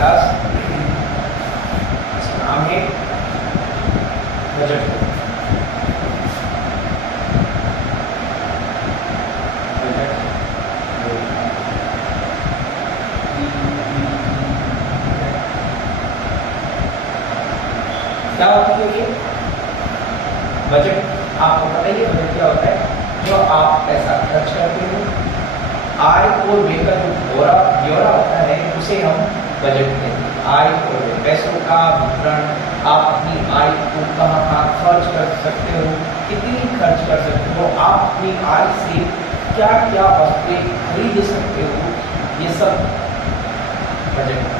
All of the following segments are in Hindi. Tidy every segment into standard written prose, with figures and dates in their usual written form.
क्लास, इसका नाम है बजट। क्या होती है ये बजट? आपको पता ही है बजट क्या होता है? जो आप पैसा खर्च करते हो, आय और व्यय का जो ब्यौरा होता है उसे हम बजट कहते हैं। आय और व्यय, पैसों का विवरण, आप अपनी आय को कहाँ खर्च कर सकते हो, कितनी खर्च कर सकते हो, आप अपनी आय से क्या क्या वस्तुएं खरीद सकते हो, ये सब बजट है।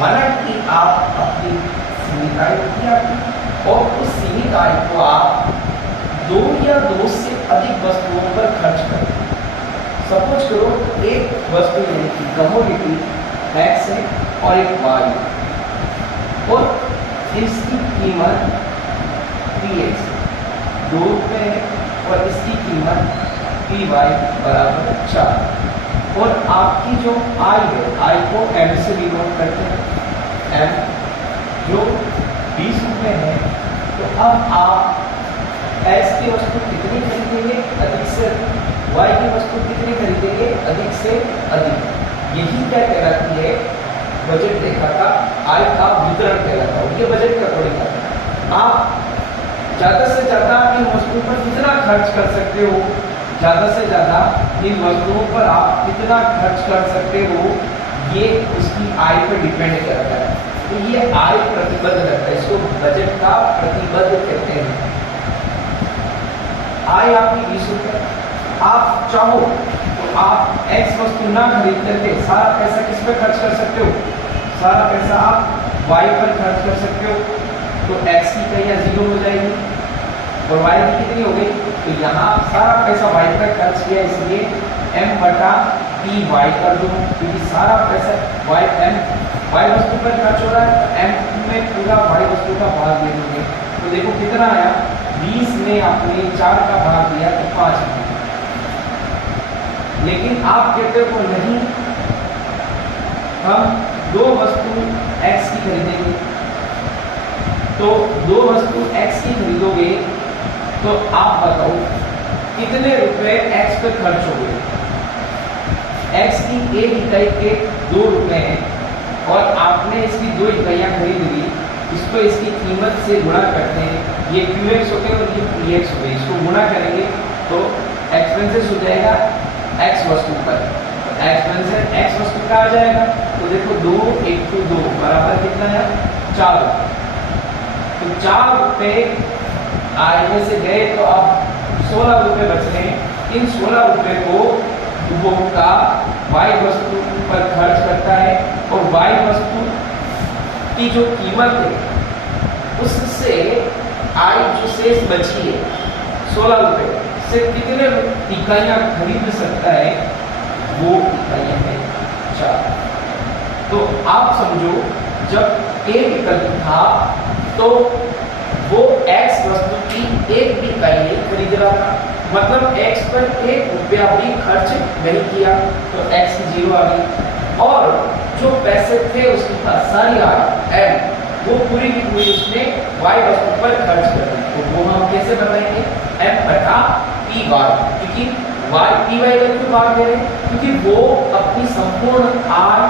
माना कि आप अपनी सीमित आय किया और उस सीमित आय को आप 2 या 2 से अधिक वस्तुओं पर खर्च करें। सपोज करो एक वस्तु यानी कि कमोडिटी एक्स है और एक वाई, और इसकी कीमत पीएक्स 2 रुपये है और इसकी कीमत पी वाई बराबर 4। और आपकी जो आय है, आय को एम से डिनोट करते हैं, एम जो 20 रुपये है। तो अब आप एक्स की वस्तु कितनी खरीदेंगे? अधिक से अधिक। वाई की वस्तु कितनी खरीदेंगे? अधिक से अधिक। यही क्या कहलाती है? बजट रेखा का आय का वितरण कहलाता है। ये बजट का थोड़ी कहता है। आप ज़्यादा से ज़्यादा इन वस्तुओं पर कितना खर्च कर सकते हो, ज़्यादा से ज़्यादा इन वस्तुओं पर आप कितना खर्च कर सकते हो, ये उसकी आय पर डिपेंड करता है। तो ये आय प्रतिबद्ध रहता है, इसको बजट का प्रतिबद्ध कहते हैं। आय आपकी 20 रुपये, आप चाहो तो आप एक्स वस्तु ना खरीद करके सारा पैसा किस पे खर्च कर सकते हो? सारा पैसा आप वाई पर खर्च कर सकते हो। तो एक्स की कहीं 0 हो जाएगी और वाई की कितनी हो गई? तो यहाँ सारा पैसा वाई पर खर्च किया, इसलिए m बटा पी वाई कर दो, क्योंकि सारा पैसा वाई वस्तु पर खर्च हो रहा है। तो m में पूरा वाई वस्तु का भाग ले दोगे तो देखो कितना आया? 20 में आपने 4 का भाग दिया तो 5 में। लेकिन आप कहते हो नहीं, हम 2 वस्तु x की खरीदेंगे, तो 2 वस्तु x की खरीदोगे तो आप बताओ कितने रुपए x पे खर्च हो गए? x की एक इकाई के 2 रुपए हैं और आपने इसकी 2 इकाइयां खरीद ली। इसको इसकी कीमत से गुणा करते हैं, ये qx हो गए और ये px हो गए, इसको गुणा करेंगे तो एक्सपेंसेस हो जाएगा x वस्तु पर। एक्सपेंसेस x वस्तु का आ जाएगा, तो देखो 2 × 2 बराबर कितना है? 4। तो 4 रुपए आय में से गए तो अब 16 रुपए बच रहे हैं। इन 16 रुपए को उपभोक्ता वाई वस्तु पर खर्च करता है और वाई वस्तु की जो कीमत है उससे आय जो शेष बची है 16 रुपए से कितने इकाइयां खरीद सकता है? वो इकाइयां है 4। तो आप समझो जब एक विकल्प था तो वो x वस्तु की एक भी इकाई नहीं खरीद रहा था, मतलब x पर 1 रुपया भी खर्च नहीं किया, तो x की 0 आ गई। और जो पैसे थे उसके पास सारी आय m वो पूरी की पूरी उसने y वस्तु पर खर्च कर दी। तो वो हम कैसे बताएंगे? m बटा पी वाई, क्योंकि पी वाई का क्यों भाग दे रहे हैं? क्योंकि वो अपनी संपूर्ण आय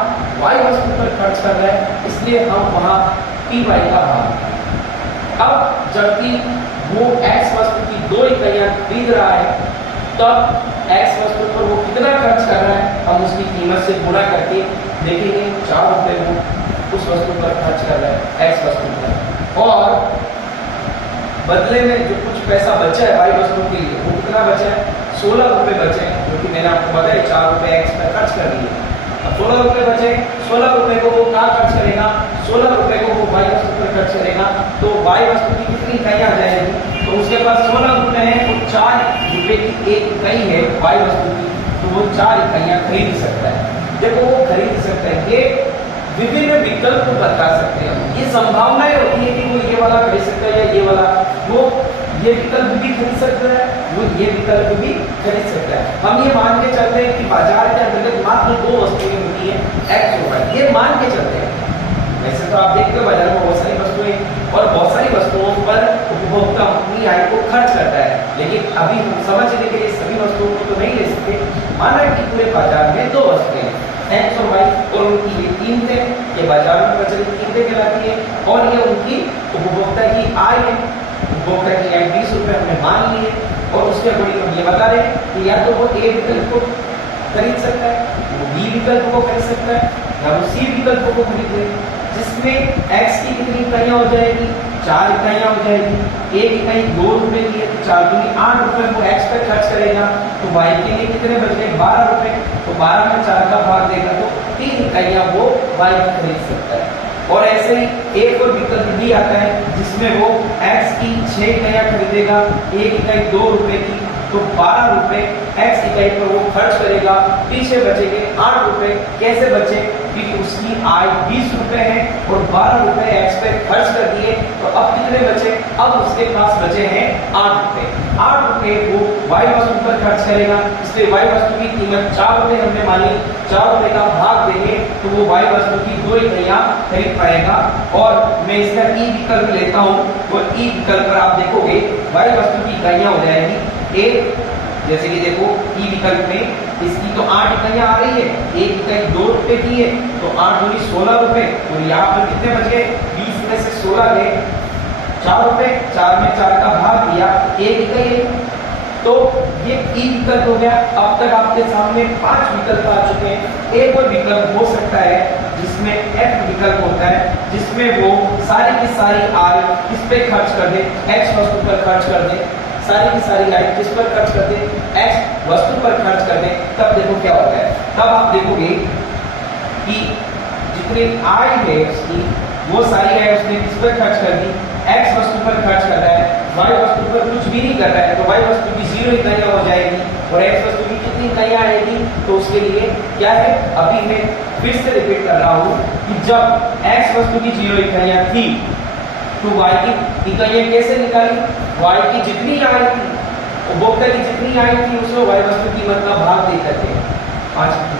y वस्तु पर खर्च कर रहा है, इसलिए हम वहां पी वाई का भाग। अब जबकि वो x वस्तु की 2 इकाइयां खरीद रहा है, तब x वस्तु पर वो कितना खर्च कर रहा है हम उसकी कीमत से गुणा करके देखेंगे। 4 रुपए वो उस वस्तु पर खर्च कर रहा है x वस्तु पर, और बदले में जो कुछ पैसा बचा है y वस्तु के लिए वो कितना बचा है? 16 रुपए बचे हैं, जो कि मैंने आपको बताया 4 रुपए x पर खर्च कर दिए। अब 16 रुपए बचे, 16 रुपए को वो कहाँ खर्च करेगा? 16 रुपए को वो y वस्तु पर खर्च करेगा, तो y वस्तु की कितनी इकाइयां आ जाएगी? तो उसके पास 16 रुपए हैं, तो 4 रुपए की एक इकाई है y वस्तु की, तो वो 4 इकाइयां खरीद सकता है। देखो वो खरीद सकता है, ये विभिन्न विकल्प बता सकते हैं। ये संभावनाएं होती है कि वो ये वाला खरीद सकता है या ये वाला, वो ये विकल्प भी खरीद सकता है, वो ये विकल्प भी खरीद सकता है। हम ये मान के चलते हैं कि बाजार के अंतर्गत मात्र 2 वस्तुएं होती है, एक्स ये मान के चलते हैं। वैसे तो आप देखते हो बाजार में बहुत सारी वस्तुएं और बहुत सारी वस्तुओं पर उपभोक्ता अपनी आय को खर्च करता है, लेकिन अभी हम समझने के लिए सभी वस्तुओं को तो नहीं ले सकते। माना कि पूरे बाजार में दो वस्तुएं हैं, एक्स और वाई, और उनकी ये कीमतें, ये बाजार में प्रचलित कीमतें कहलाती है, और ये उनकी उपभोक्ता की आय है। उपभोक्ता की आय 20 रुपये हमने मान ली है, और उसके अकॉर्डिंग हम ये बता रहे हैं कि या तो वो ए विकल्प को खरीद सकता है, वो बी विकल्प को खरीद सकता है, या वो सी विकल्प को खरीद ले, जिसमें x की कितनी इकाइयां हो जाएगी, 4 इकाइयां हो जाएगी। एक इकाई 2 रुपए की है तो 4 दूनी 8 रुपए वो x पर खर्च करेगा, तो y के लिए कितने बच गए 12 रुपए, तो 12 में 4 का भाग देगा तो 3 इकाइयां वो y की खरीद सकता है। और ऐसे ही एक और विकल्प भी आता है जिसमें वो x की 6 इकाइयां खरीदेगा, एक इकाई 2 रुपए की, तो 12 रुपए x इकाई पर वो खर्च करेगा, पीछे बचेंगे 8 रुपए। कैसे बचे, क्योंकि उसकी आय 20 रुपए है और 12 रुपए x पे खर्च कर दिए, तो अब कितने बचे, अब उसके पास बचे हैं 8 रुपए। 8 रुपए वो y वस्तु पर खर्च करेगा, इसलिए y वस्तु की कीमत 4 रुपए हमने मानी, 4 रुपए का भाग देंगे तो वो y वस्तु की 2 इकाइयां खरीद पाएगा। और मैं इसका ई विकल्प लेता हूँ, वो ई विकल्प पर आप देखोगे y वस्तु की इकाइयां हो जाएगी एक, जैसे कि देखो ई विकल्प में इसकी तो 8 इकाइयां आ रही है, एक इकाई 2 रुपए की है, तो 8 दूनी 16 रुपए, और यहाँ पर कितने बच गए, 20 में से 16 गए 4 रुपए, 4 में 4 का भाग दिया, एक इकाई है, तो ये ई विकल्प हो गया। अब तक आपके सामने 5 विकल्प आ चुके हैं। एक और विकल्प हो सकता है जिसमें एफ विकल्प होता है, जिसमें वो सारी की सारी आय किस पे खर्च कर दे, एक्स वस्तु पर खर्च कर दे, सारी की सारी आय किस पर खर्च कर दे, एक्स वस्तु पर खर्च कर दे। तब देखो क्या होता है, तब आप देखोगे कि जितनी आय है उसकी, वो सारी आय उसने किस पर खर्च कर दी, एक्स वस्तु पर खर्च कर रहा है, वाई वस्तु पर कुछ भी नहीं कर रहा है, तो वाई वस्तु की 0 इकाइयां हो जाएगी, और एक्स वस्तु की कितनी इकाइयां आएगी, तो उसके लिए क्या है, अभी मैं फिर से रिपीट कर रहा हूं कि जब एक्स वस्तु की 0 इकाइयां थी तो y की इकाइयां कैसे निकाली, y की जितनी आय थी, उपभोक्ता की जितनी आय थी उसमें y वस्तु की कीमत का भाग दे करके 5।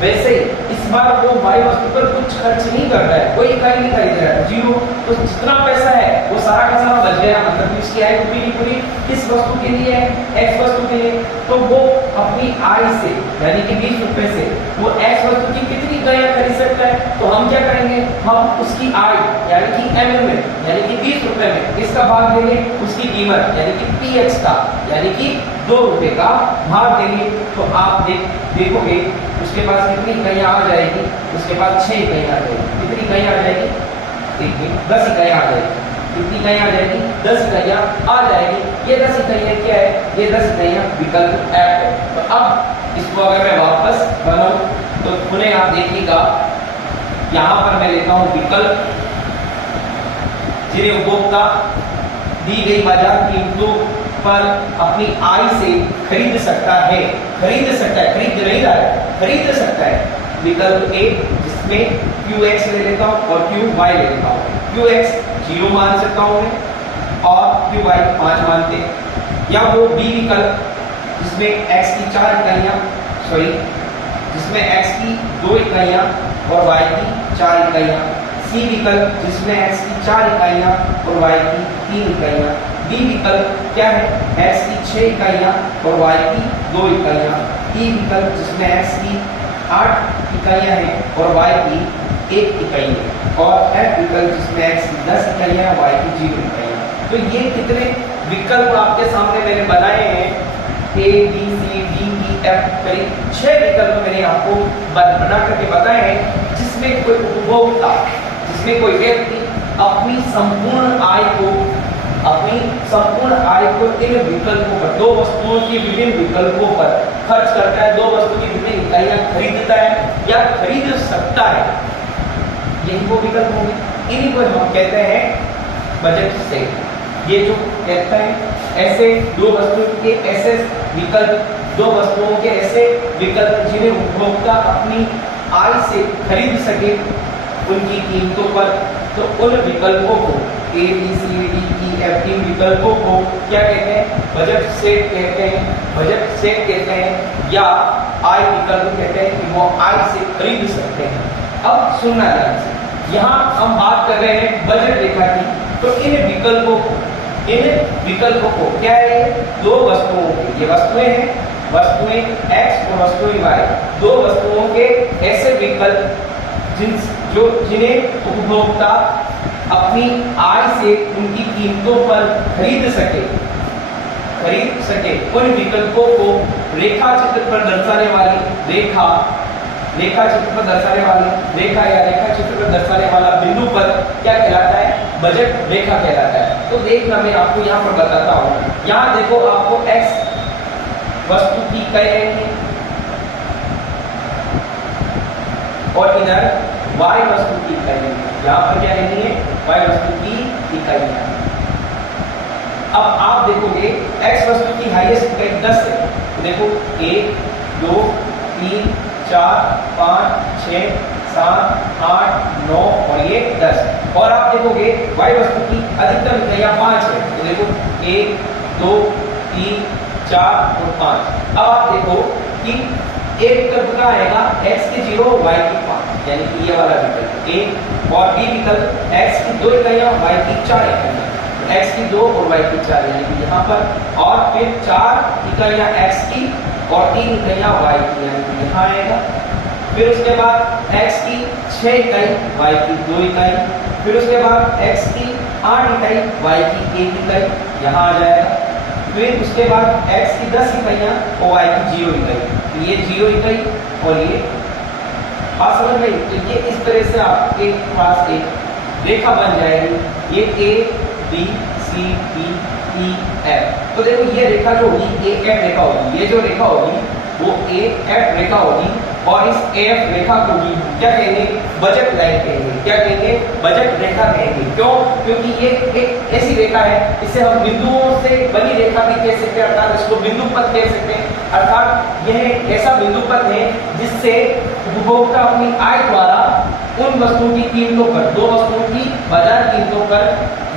वैसे इस बार वो y वस्तु पर कुछ खर्च नहीं कर रहा है, कोई इकाई नहीं खरीद रहा है, 0, तो जितना पैसा है वो सारा का सारा बच गया, मतलब कि उसकी आय पूरी पूरी किस वस्तु के लिए है, x वस्तु के लिए। तो वो अपनी आय से यानी कि 20 रुपए से वो x वस्तु की कितनी इकाइयां खरीद सकता है, तो हम क्या करेंगे, हम उसकी आय यानी कि mm में यानी कि 20 रुपए में इसका भाग देंगे, उसकी कीमत यानी कि px का यानी कि 2 रुपए का भाग देंगे, तो आप देखोगे उसके पास कितनी इकाइयां आ जाएगी, उसके पास 6 इकाइयां आ जाएगी। कितनी इकाइयां आ जाएगी, देखिए 10 इकाइयां आ जाएगी। कितनी इकाइयां आ जाएगी, 10 इकाइयां आ जाएगी। ये 10 इकाइयां क्या है, ये 10 इकाइयां विकल्प एफ है। तो अब इसको अगर मैं वापस बनाऊं तो पुनः आप देखिएगा, यहाँ पर मैं लेता हूँ विकल्प जिन्हें उपभोक्ता दी गई बाजार कीमतों पर अपनी आय से खरीद सकता है, खरीद नहीं रहा है, खरीद सकता है। विकल्प ए जिसमें QX ले लेता हूं और QY ले लेता हूं, QX 0 मान सकता हूं मैं और QY 5 मानते, या वो बी विकल्प जिसमें x की 4 इकाइयां, जिसमें x की 2 इकाइयां और y की 4 इकाइयां, सी विकल्प जिसमें x की 4 इकाइयां और y की 3 इकाइयां, डी विकल्प क्या है, x की 6 इकाइयां और y की 2 इकाइयां, ई विकल्प जिसमें x की 8 इकाइयां हैं और y की 1 इकाई है, और एफ विकल्प जिसमें x की 10 इकाइयां और y की 0 इकाइयां। तो ये कितने विकल्प आपके सामने मैंने बनाए हैं, A B C D E F, करीब 6 विकल्प मैंने आपको बना करके बताए हैं, जिसमें कोई उपभोक्ता, जिसमें कोई व्यक्ति अपनी संपूर्ण आय को इन विकल्पों पर, 2 वस्तुओं की विभिन्न विकल्पों पर खर्च करता है, 2 वस्तु की विभिन्न इकाइयां खरीदता है या खरीद सकता है, यही वो विकल्प होंगे। इन्हीं को हम कहते हैं बजट से। ये जो कहता है ऐसे 2 वस्तुओं के ऐसे विकल्प, 2 वस्तुओं के ऐसे विकल्प जिन्हें उपभोक्ता अपनी आय से खरीद सके उनकी कीमतों पर, तो उन विकल्पों को A B C D E F, इन विकल्पों को क्या कहते हैं, बजट सेट कहते हैं, या आय विकल्प कहते हैं कि वो आय से खरीद सकते हैं। अब सुनना ध्यान से, यहाँ हम बात कर रहे हैं बजट रेखा की। तो इन विकल्पों को क्या है, दो वस्तुओं के, ये वस्तुएं हैं, वस्तुएं x और वस्तुएं y, दो वस्तुओं के ऐसे विकल्प जिन्हें उपभोक्ता अपनी आय से उनकी कीमतों पर खरीद सके, उन विकल्पों को रेखा चित्र पर दर्शाने वाली रेखा चित्र पर दर्शाने वाला बिंदु पर क्या कहलाता है, बजट रेखा कहलाता है। तो देखना मैं आपको यहाँ पर बताता हूँ। यहाँ देखो आपको x वस्तु की इकाई रहेगी और इधर y वस्तु की इकाई रहेगी। यहाँ पर क्या रहनी है, y वस्तु की इकाई। अब आप देखोगे x वस्तु की हाईएस्ट इकाई 10 है। देखो 1 2 3 4 5 6 7 8 9 और ये 10। और आप देखोगे y वस्तु की अधिकतम इकाइयां 5 है। तो देखो 1 2 3 4 और 5। अब आप देखो कि एक विकल्प का आएगा x की 0 y की 5, यानी कि ये वाला विकल्प A, और B विकल्प x की 2 इकाइयां y की 4 इकाइयां, x की 2 और y की 4, यानी कि यहाँ पर, और फिर 4 इकाइयां x की और 3 इकाइयां y की, यानी कि यहाँ आएगा। फिर उसके बाद x की 6 इकाई, y की 2 इकाई, फिर उसके बाद x की 8 इकाई, y की 1 इकाई, यहाँ आ जाएगा। फिर उसके बाद x की 10 इकाइयां और y की 0 इकाई, तो ये 0 इकाई और ये बात समझ में। तो ये इस तरह से आपके पास एक रेखा बन जाएगी, ये a b c d e f। तो देखो ये रेखा जो होगी a f रेखा होगी, ये जो रेखा होगी वो a f रेखा होगी, और इस AF रेखा को भी क्या कहेंगे, बजट लाइन कहेंगे। क्या कहेंगे, बजट रेखा कहेंगे। क्यों, क्योंकि ये एक ऐसी रेखा है, इसे हम बिंदुओं से बनी रेखा भी कह सकते हैं, अर्थात इसको बिंदु पथ कह सकते हैं। अर्थात यह एक ऐसा बिंदु पथ है जिससे उपभोक्ता अपनी आय द्वारा उन वस्तुओं की कीमतों पर, दो वस्तुओं की बाजार कीमतों पर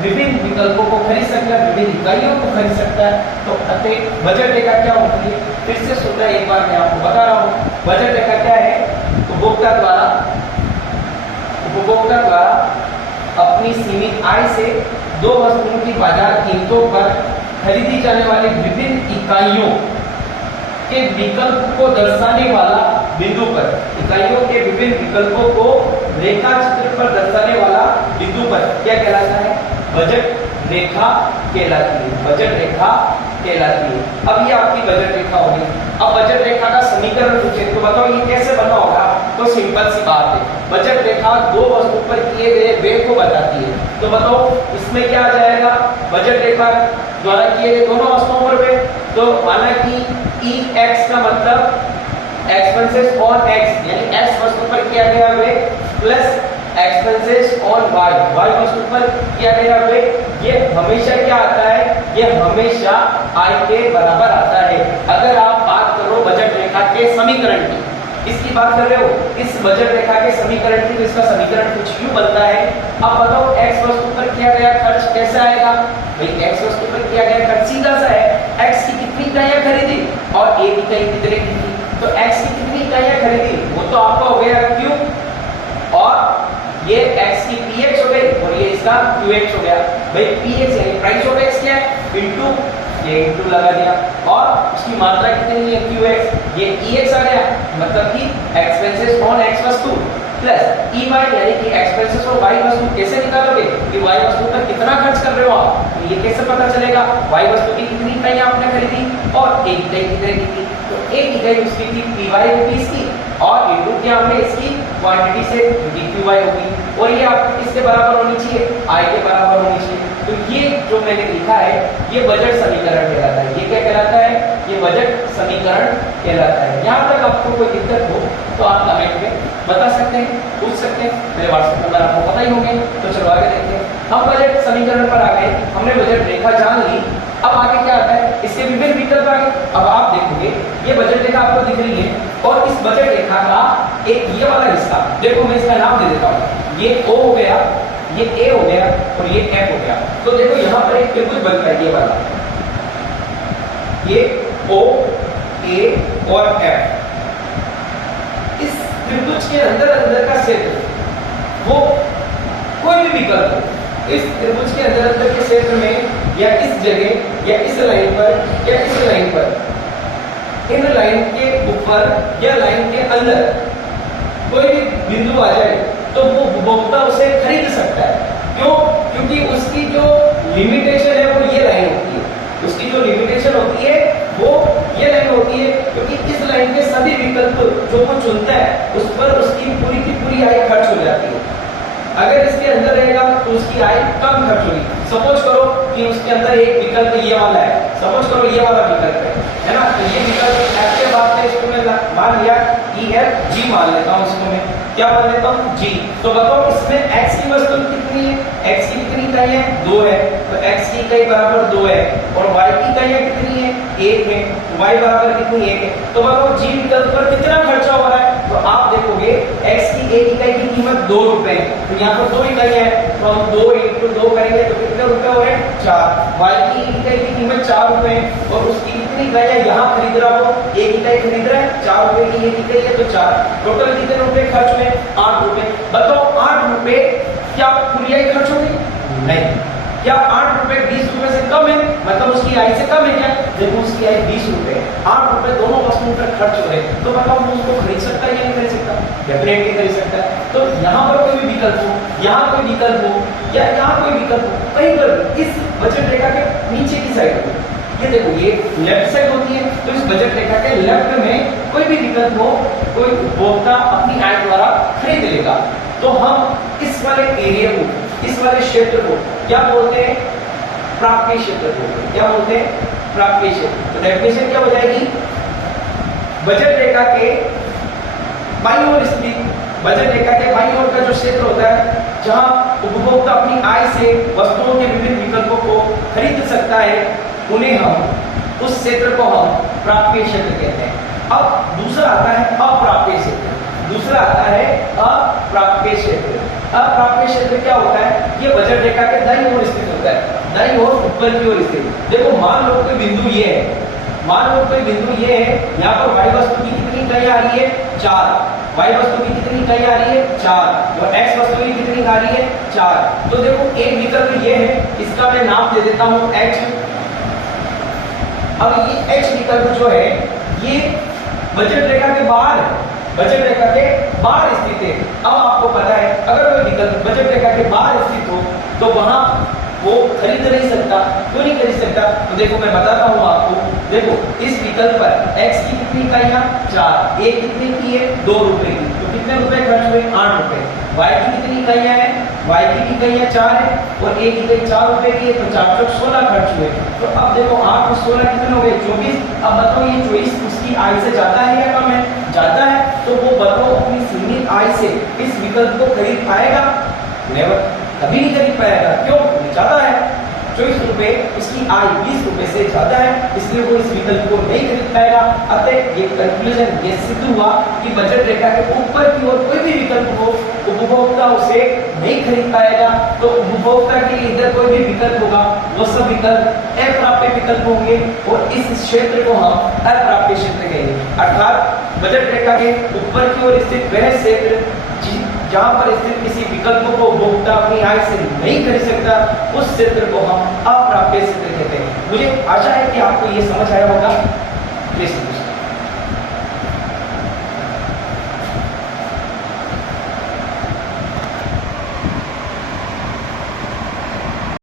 विभिन्न विकल्पों को खरीद सकता है, विभिन्न इकाइयों को खरीद सकता है। तो अतः बजट रेखा क्या होती है, फिर से सुनना, एक बार मैं आपको बता रहा हूँ। बजट रेखा क्या है, उपभोक्ता द्वारा अपनी सीमित आय से दो वस्तुओं की बाजार कीमतों पर खरीदी जाने वाली विभिन्न इकाइयों के विकल्प को दर्शाने वाला बिंदु पर, इकाइयों के विभिन्न विकल्पों को रेखा चित्र पर दर्शाने वाला बिंदु पर क्या कहलाता है, बजट रेखा कहलाती है। बजट रेखा कहलाती है। अब ये आपकी बजट रेखा होगी। अब बजट रेखा का समीकरण पूछे तो बताओ ये कैसे बना होगा। तो सिंपल सी बात है, बजट रेखा दो वस्तुओं पर किए गए व्यय को बताती है। तो बताओ इसमें क्या आ जाएगा, बजट रेखा द्वारा किए गए दोनों वस्तुओं पर व्यय। तो माना कि EX का मतलब एक्सपेंसेस ऑन X, यानी X वस्तु पर किया गया व्यय plus expenses on Y, Y वस्तु पर किया गया व्यय। ये हमेशा क्या आता है, ये हमेशा आय के बराबर आता है। अगर आप बात करो बजट रेखा के समीकरण की, किसकी बात कर रहे हो, इस बजट रेखा के समीकरण की, तो इसका समीकरण कुछ यूं बनता है। अब बताओ x वस्तु पर किया गया खर्च कैसा आएगा, भाई x वस्तु पर किया गया खर्च सीधा सा है, x की कितनी इकाइयां खरीदी और a की इकाई कितने की थी, तो x की कितनी इकाइयां खरीदी वो तो आपका हो गया Q, और ये x की px हो गई और ये इसका qx हो गया। भाई px यानी प्राइस ऑफ x क्या है, इनटू ये इनटू लगा दिया, और उसकी मात्रा कितनी है qx, ये ex आ गया, मतलब कि एक्सपेंसेस ऑन x वस्तु प्लस ey यानी कि एक्सपेंसेस ऑन y वस्तु। कैसे निकालोगे कि y वस्तु पर कितना खर्च कर रहे हो आप, तो ये कैसे पता चलेगा, y वस्तु की कितनी इकाइयां आपने खरीदी और एक इकाई कितने की थी, तो एक इकाई उसकी थी py रुपीस की, और इनटू क्या हमने इसकी क्वांटिटी से dqy होगी, और ये आपको किसके बराबर होनी चाहिए, i के बराबर होनी चाहिए। तो ये जो मैंने लिखा है ये बजट समीकरण कहलाता है। ये क्या कहलाता है, ये बजट समीकरण कहलाता है। यहाँ तक आपको कोई दिक्कत हो तो आप कमेंट में बता सकते हैं, पूछ सकते हैं, मेरे व्हाट्सएप नंबर आपको पता ही होंगे। तो चलो आगे देखते हैं। हम बजट समीकरण पर आ गए, हमने बजट रेखा जान ली। अब आगे क्या आता है, इसके विभिन्न विकल्प आ गए। अब आप देखोगे ये बजट रेखा आपको दिख रही है, और इस बजट रेखा का एक ये वाला हिस्सा, देखो मैं इसका नाम दे देता हूँ, ये O हो गया, ये A हो गया और ये F हो गया। तो देखो यहाँ पर एक त्रिभुज बनता है ये वाला, ये O, A और F। इस त्रिभुज के अंदर अंदर का क्षेत्र वो कोई भी विकल्प हो, इस त्रिभुज के अंदर के क्षेत्र में या इस जगह या इस लाइन पर या इस लाइन पर, इन लाइन के ऊपर या लाइन के अंदर कोई भी बिंदु आ जाए तो वो उपभोक्ता उसे खरीद सकता है। क्यों? क्योंकि उसकी जो लिमिटेशन है वो ये लाइन होती है, उसकी जो लिमिटेशन होती है वो ये लाइन होती है, क्योंकि इस लाइन के सभी विकल्प जो वो चुनता है उस पर उसकी पूरी की पूरी आय खर्च हो जाती है। अगर इसके अंदर रहेगा तो उसकी आय कम खर्च होगी। सपोज करो कि उसके अंदर एक विकल्प ये वाला है, सपोज करो ये वाला विकल्प है ना, तो ये विकल्प F के बाद में इसको मैं मान लिया EFG मान लेता हूँ, इसको मैं क्या मान लेता हूँ G। तो बताओ इसमें x की वस्तु कितनी है, x की कितनी इकाई है, 2 है, तो x की इकाई बराबर 2 है, और y की इकाई कितनी है, 1 है, y बराबर कितनी 1 है। तो बताओ G विकल्प पर कितना खर्चा हो रहा है, तो आप देखोगे x की एक इकाई की कीमत 2 रुपए है, तो यहाँ पर 2 इकाई है, तो हम 2 × 2 करेंगे तो कितने रुपए हो रहे हैं, 4। y की इकाई की कीमत 4 रुपए है, और उसकी कितनी इकाई है, यहाँ खरीद रहा हो, एक इकाई खरीद रहा है, 4 रुपए की एक इकाई है तो 4, टोटल कितने रुपए खर्च हुए, 8 रुपए। बताओ 8 रुपए क्या पूरी आय खर्च होगी, नहीं। क्या 8 रुपए 20 रुपए से कम है, मतलब उसकी आय से कम है क्या, देखो उसकी आय 20 रुपए, 8 रुपए दोनों वस्तुओं पर खर्च हो रहे, तो बताओ वो उसको खरीद सकता है या नहीं खरीद सकता, डेफिनेटली खरीद सकता है। तो यहाँ पर कोई भी विकल्प हो, यहाँ कोई विकल्प हो या यहाँ कोई विकल्प हो, कहीं पर इस बजट रेखा के नीचे की साइड हो, ये देखो ये लेफ्ट साइड होती है, तो इस बजट रेखा के लेफ्ट में कोई भी विकल्प हो, कोई उपभोक्ता अपनी आय द्वारा खरीद लेगा। तो हम इस वाले एरिया को, इस वाले क्षेत्र को क्या बोलते हैं, प्राप्य क्षेत्र बोलते हैं। क्या बोलते हैं, प्राप्य क्षेत्र। तो डेफिनेशन क्या हो जाएगी, बजट रेखा के बाईं ओर स्थित, बजट रेखा के बाईं ओर का जो क्षेत्र होता है जहां उपभोक्ता अपनी आय से वस्तुओं के विभिन्न विकल्पों को खरीद सकता है, उन्हें हम, उस क्षेत्र को हम प्राप्य क्षेत्र कहते हैं। अब दूसरा आता है अप्राप्य क्षेत्र, दूसरा आता है अप्राप्य क्षेत्र। अप्राप्य क्षेत्र क्या होता है, ये बजट रेखा के दाईं ओर स्थित होता है, दाईं ओर ऊपर की ओर स्थित। देखो मान लो कोई बिंदु ये है, मान लो कोई बिंदु ये है, यहाँ पर y वस्तु की कितनी इकाई आ रही है, 4, y वस्तु की कितनी इकाई आ रही है, 4, और x वस्तु की कितनी आ रही है, 4। तो देखो एक विकल्प ये है, इसका मैं नाम दे देता हूँ h। अब ये h विकल्प जो है ये बजट रेखा के बाहर है, बजट रेखा के बाहर स्थित है। अब आपको पता है अगर कोई विकल्प बजट रेखा के बाहर स्थित हो तो वहां वो खरीद नहीं सकता। क्यों नहीं खरीद सकता, तो देखो मैं बताता हूँ आपको। देखो इस विकल्प पर x की कितनी इकाइयां, 4, a कितनी की है, 2 रुपए की, तो कितने रुपए खर्च हुए, 8 रुपए। y की कितनी इकाइयां हैं, y की भी इकाइयां 4 है, और a की इकाई 4 रुपए की है, तो 4 × 16 खर्च हुए। तो अब देखो 8 + 16 कितने हो गए, 24। अब बताओ ये 24 उसकी आय से ज्यादा है या कम है, ज्यादा है, तो वो बताओ अपनी सीमित आय से इस विकल्प को खरीद पाएगा, नेवर, कभी नहीं खरीद पाएगा। क्यों, ज्यादा है, 24 रुपए, उसकी आय 20 रुपए से ज्यादा है, इसलिए वो इस विकल्प को नहीं खरीद पाएगा। अतः ये कंक्लूजन ये सिद्ध हुआ कि बजट रेखा के ऊपर की ओर कोई भी विकल्प हो, उपभोक्ता उसे नहीं खरीद पाएगा। तो उपभोक्ता के लिए इधर कोई भी विकल्प होगा वो सब विकल्प अप्राप्य विकल्प होंगे, और इस क्षेत्र को हम अप्राप्य क्षेत्र कहेंगे। अर्थात बजट रेखा के ऊपर की ओर स्थित वह क्षेत्र जहां पर स्थित किसी विकल्प को उपभोक्ता अपनी आय से नहीं खरीद सकता, उस क्षेत्र को हम अप्राप्य क्षेत्र कहते हैं। मुझे आशा है कि आपको ये समझ आया होगा।